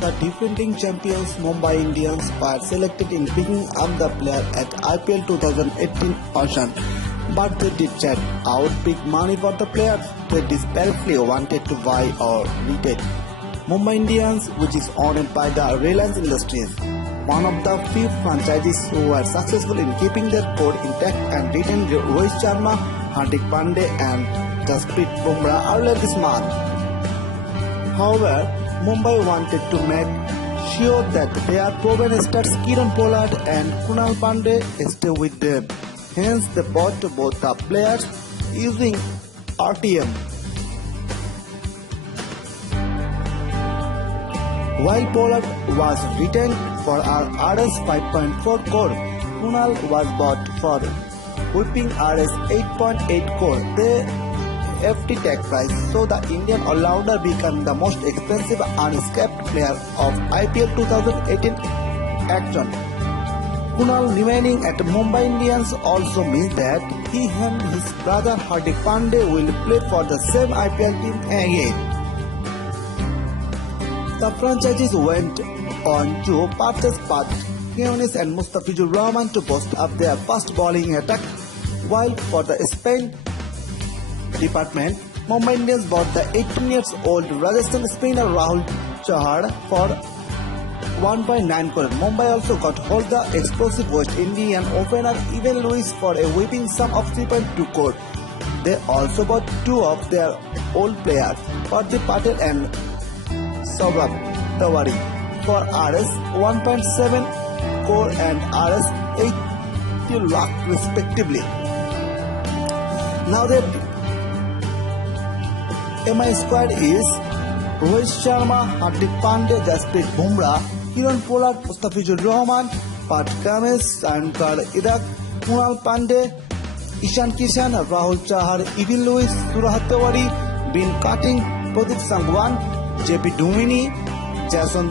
The defending champions Mumbai Indians were selected in picking up the player at IPL 2018 auction, but they did chat out big money for the player they desperately wanted to buy or retain. Mumbai Indians, which is owned by the Reliance Industries, one of the few franchises who were successful in keeping their core intact and retained Rohit Sharma, Hardik Pandya and Jasprit Bumra earlier this month. However, Mumbai wanted to make sure that their proven stars Kieron, Pollard and Krunal stay with them. Hence, they bought both the players using RTM. While Pollard was retained for Rs 5.4 crore, Krunal was bought for whopping Rs 8.8 crore. The FT tag price, so the Indian all-rounder became the most expensive unscaped player of IPL 2018 action. Krunal remaining at Mumbai Indians also means that he and his brother Hardik Pandya will play for the same IPL team again. The franchises went on to purchase both Cummins and Mustafizur Rahman to boost up their fast bowling attack, while for the Spain department, Mumbai Indians bought the 18-year-old Rajasthan spinner Rahul Chahar for 1.9 crore. Mumbai also got hold of the explosive West Indian opener Evin for a whopping sum of 3.2 crore. They also bought two of their old players, Pradeep and Saurabh Tiwary, for Rs 1.7 crore and Rs 80 lakh respectively. Now their MI squad is Rohit Sharma, Hardik Pandya, Jasprit Bumra, Kieron, Pollard, Mustafizur Rahman, Cummins, and Yadav, Krunal Pandya, Ishan, Kishan, Rahul, Chahar, Evin, Tiwary, Bin Cutting, Pradeep, Sangwan, Duminy, Jason,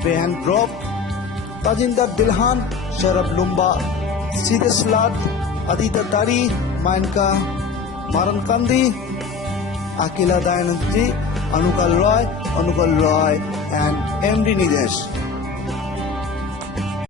Behrendoff, Tajinder, Dhillaon, Sharma, Siddhesh, Aditya, Maran, Akila Dynasty, Anukal Roy, and MD Nidesh.